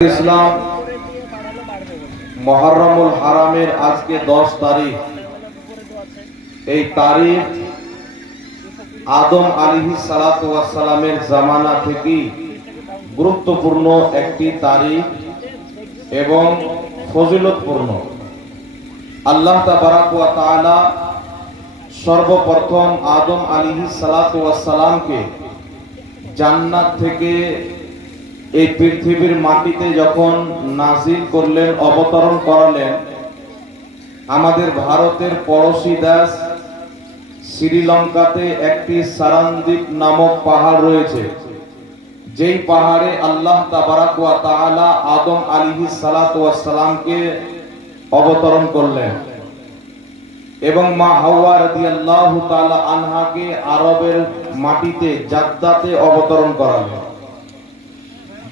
ইসলাম মুহররমুল হারামের আজকে 10 তারিখ। এই তারিখ আদম আলাইহিস সালাতু ওয়াস সালামের জামানা থেকে গুরুত্বপূর্ণ একটি তারিখ এবং ফজিলতপূর্ণ। আল্লাহ তাবারাক ওয়া তাআলা সর্বপ্রথম আদম আলাইহিস সালাতু ওয়াস সালামকে জান্নাত থেকে এই পৃথিবীর মাটিতে যখন নাজিল করলেন, অবতরণ করালেন, আমাদের ভারতের পড়োশী দেশ শ্রীলঙ্কাতে একটি সারানদ্বীপ নামক পাহাড় রয়েছে, যেই পাহাড়ে আল্লাহ তাবারাক ওয়া তাআলা আদম আলাইহিস সালাতু ওয়াস সালামকে অবতরণ করলেন এবং মা হাওয়া রাদিয়াল্লাহু তাআলা আনহাকে আরবের মাটিতে জাদ্দাতে অবতরণ করালেন।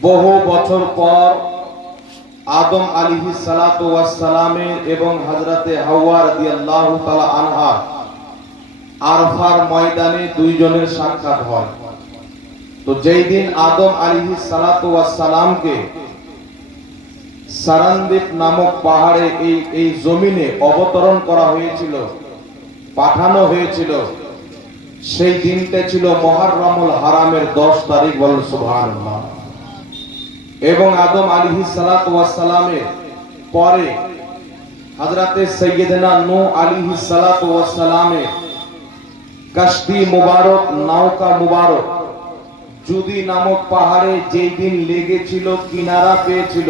বহু বছর পর আদম আলাইহিস সালাতু ওয়াস সালামের এবং হযরতে হাওয়া রাদিয়াল্লাহু তাআলা আনহা আরফার ময়দানে দুইজনের সাক্ষাৎ হয়। তো যেই দিন আদম আলাইহিস সালাতু ওয়াস সালামকে সারানদ্বীপ নামক পাহাড়ে এই জমিনে অবতরণ করা হয়েছিল, পাঠানো হয়েছিল, সেই দিনটা ছিল মুহররমুল হারামের 10 তারিখ। বলেন সুবহানাল্লাহ। এবং আদম আলাইহিস সালাতু ওয়াস সালামের পরে হযরতে সাইয়্যিদনা নূহ আলাইহিস সালাতু ওয়াস সালামের কাশতি মুবারক, নৌকা মুবারক জুদি নামক পাহাড়ে যেই দিন লেগেছিল, কিনারা পেয়েছিল,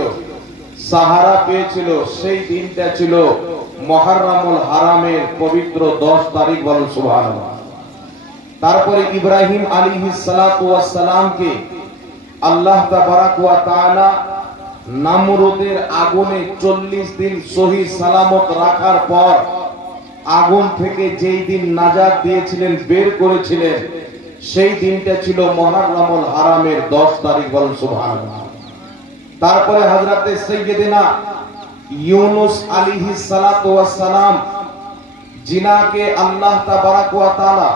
সাহারা পেয়েছিল, সেই দিনটা ছিল মুহররমুল হারামের পবিত্র 10 তারিখ। বলেন সুবহানাল্লাহ। তারপরে ইব্রাহিম আলাইহিস সালাতু ওয়াস সালামকে আল্লাহ তাবারাক ওয়া তাআলা নামরুদের আগুনে 40 দিন সহি সালামত রাখার পর আগুন থেকে যেই দিন নাজাত দিয়েছিলেন, বের করেছিলেন, সেই দিনটা ছিল মুহররমুল হারামের 10 তারিখ। বলেন সুবহানাল্লাহ। তারপরে হযরতে সাইয়্যিদিনা ইউনূস আলাইহিস সালাতু ওয়াস সালাম, জিনাকে আল্লাহ তাবারাক ওয়া তাআলা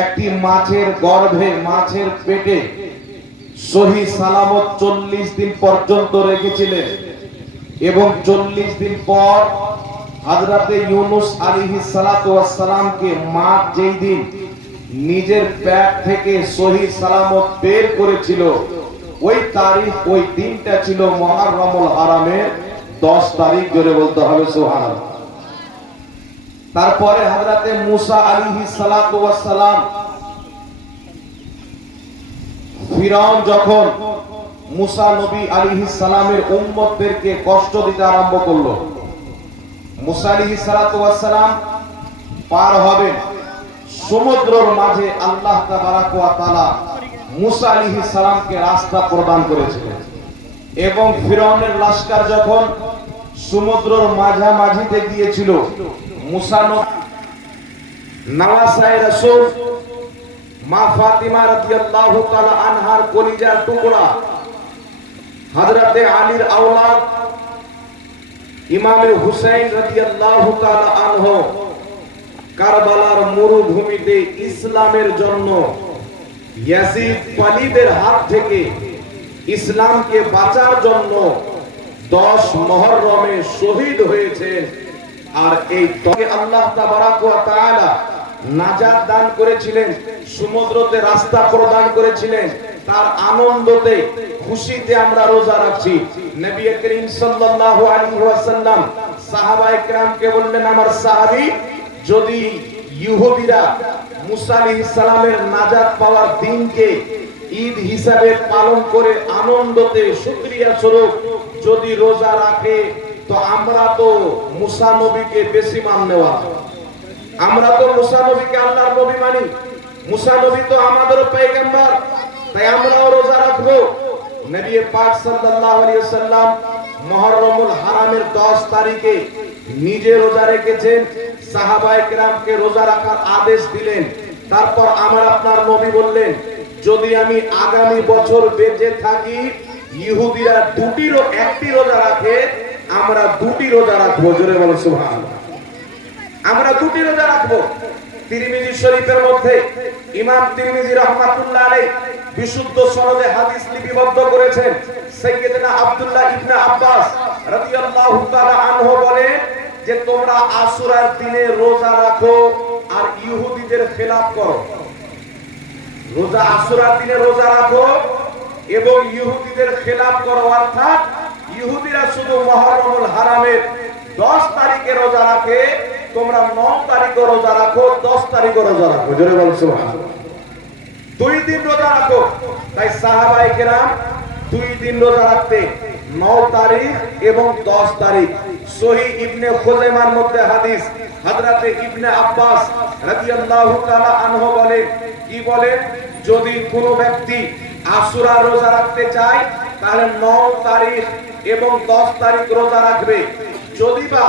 একটি মাছের গর্ভে, মাছের পেটে সহি সালামত 40 দিন পর্যন্ত রেখেছিলেন এবং 40 দিন পর হযরতে ইউনূস আলাইহিস সালাতু ওয়াস সালামকে মা যেই দিন নিজের পেট থেকে সহি সালামত বের করেছিল, ওই তারিখ, ওই দিনটা ছিল মুহররমুল হারামের 10 তারিখ। জোরে বলতে হবে সুবহানাল্লাহ। তারপরে হযরতে মুসা আলাইহিস সালাতু ওয়াস সালাম, ফিরাউন যখন মুসা নবী আলাইহিস সালামের উম্মতদেরকে কষ্ট দিতে আরম্ভ করলো, মুসা আলাইহিস সালাতু ওয়াস সালাম পার হবেন, সমুদ্রের মাঝে আল্লাহ তাবারাক ওয়া তাআলা মুসা আলাইহিস সালামকে রাস্তা প্রদান করেছিলেন এবং ফিরাউনের লশকর যখন সমুদ্রের মাঝামাঝিতে গিয়েছিল, মুসা নওয়াসায়ে রাসূল মা ফাতিমা রাদিয়াল্লাহু তাআলা আনহার কলিজার টুকরা, হযরতে আলীর আওলাদ ইমামে হুসাইন রাদিয়াল্লাহু তাআলা আনহু কারবালার মরুভূমিতে ইসলামের জন্য ইয়াজিদ পালিদের হাত থেকে ইসলামকে বাঁচার জন্য 10 মুহররমে শহীদ হয়েছেন। আর এই তবে আল্লাহ তাবারাক ওয়া তাআলা নাজাত দান করেছিলেন, সমুদ্রতে রাস্তা প্রদান করেছিলেন। তার আনন্দতে, খুশিতে আমরা রোজা রাখছি। নবী করিম সাল্লাল্লাহু আলাইহি ওয়াসাল্লাম সাহাবায়ে কেরামকে বললেন, আমার সাহাবী, যদি ইহুদিরা মুসা আলাইহিস সালামের নাজাত পাওয়ার দিনকে ঈদ হিসাবে পালন করে আনন্দতে শুকরিয়া স্বরূপ যদি রোজা রাখে, তো আমরা তো মুসা নবীকে বেশি মান নেওয়া, আমরা তো মুসা নবীকে আল্লাহর নবী মানি, মুসা নবী তো আমাদের পয়গম্বর, তাই আমরাও রোজা রাখবো। নবী পাক সাল্লাল্লাহু আলাইহি ওয়াসাল্লাম মুহররমুল হারামের 10 তারিখে নিজে রোজা রেখেছেন, সাহাবায়ে কেরামকে রোজা রাখার আদেশ দিলেন। তারপর আমার আপনার নবী বললেন, যদি আমি আগামী বছর বেঁচে থাকি, ইহুদিরা একটি রোজা রাখে, আমরা 2টি রোজা রাখবো। জোরে বলো সুবহানাল্লাহ। আমরা 2টি রোজা রাখবো। তিরমিজি শরীফের মধ্যে ইমাম তিরমিজি রাহমাতুল্লাহ আলাইহি বিশুদ্ধ সনদে হাদিস লিপিবদ্ধ করেছেন। সাইয়্যিদনা আব্দুল্লাহ ইবনে আব্বাস রাদিয়াল্লাহু তাআলা আনহু বলেন যে তোমরা আশুরার দিনে রোজা রাখো আর ইহুদিদের খেলাফ করো। রোজা আশুরার দিনে রোজা রাখো এবং ইহুদিদের খেলাফ করো, অর্থাৎ ইহুদিরা শুধু মুহররমুল হারামের 10 তারিখে রোজা রাখে, তোমরা 9 তারিখে রোজা রাখো, 10 তারিখে রোজা রাখো। জোরে বল সুবহানাল্লাহ। 2 দিন রোজা রাখো। তাই সাহাবায়ে কেরাম 2 দিন রোজা রাখতে, 9 তারিখ এবং 10 তারিখ। সহিহ ইবনে খুজাইমার মধ্যে হাদিস, হযরতে ইবনে আব্বাস রাদিয়াল্লাহু তাআলা আনহু বলেন, কি বলেন, যদি কোনো ব্যক্তি আশুরা রোজা রাখতে চায় তাহলে 9 তারিখ এবং 10 তারিখ রোজা রাখবে। যদি বা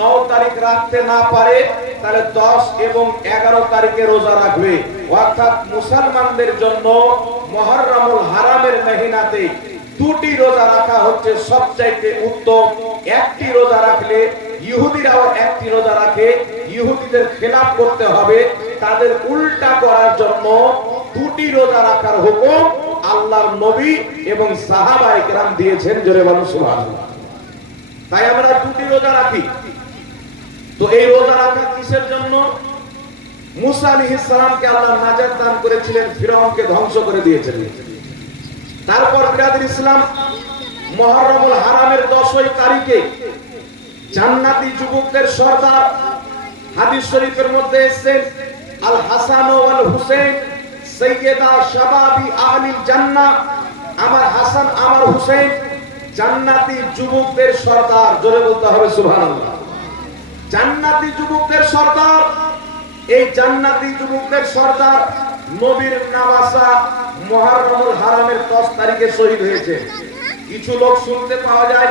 9 তারিখ রাখতে না পারে তাহলে 10 এবং 11 তারিখে রোজা রাখবে। অর্থাৎ মুসলমানদের জন্য মুহররমুল হারামের মহিনাতে 2টি রোজা রাখা হচ্ছে সবচাইতে উত্তম। একটি রোজা রাখলে ইহুদিরাও একটি রোজা রাখে, ইহুদিদের খেলাফ করতে হবে, তাদের উল্টা করার জন্য 2টি রোজা রাখার হুকুম আল্লাহর নবী এবং সাহাবায়ে কেরাম দিয়েছেন। জোরে বলুন সুবহানাল্লাহ। তাই আমরা 2টি রোজা রাখি। তো এই রোজা রাখা কিসের জন্য? মুসা আলাইহিস সালামকে আল্লাহ নাজাত দান করেছিলেন, ফিরআউনকে ধ্বংস করে দিয়েছিলেন। তারপর বিরাদর ইসলাম মুহররমুল হারামের 10 তারিখে জান্নাতি যুবকদের সর্দার, হাদিস শরীফের মধ্যে এসেছে, আল হাসান ওয়াল হুসাইন সাইয়্যিদা শাবাবি আহলিল জান্নাহ। আমার হাসান আমার হুসাইন জান্নাতি যুবকদের সর্দার। জোরে বলতে হবে সুবহানাল্লাহ। জান্নাতি যুবকদের সর্দার, এই জান্নাতি যুবকদের সর্দার নবীর নামাসা মুহররমুল হারামের 10 তারিখে শহীদ হয়েছে। কিছু লোক শুনতে পাওয়া যায়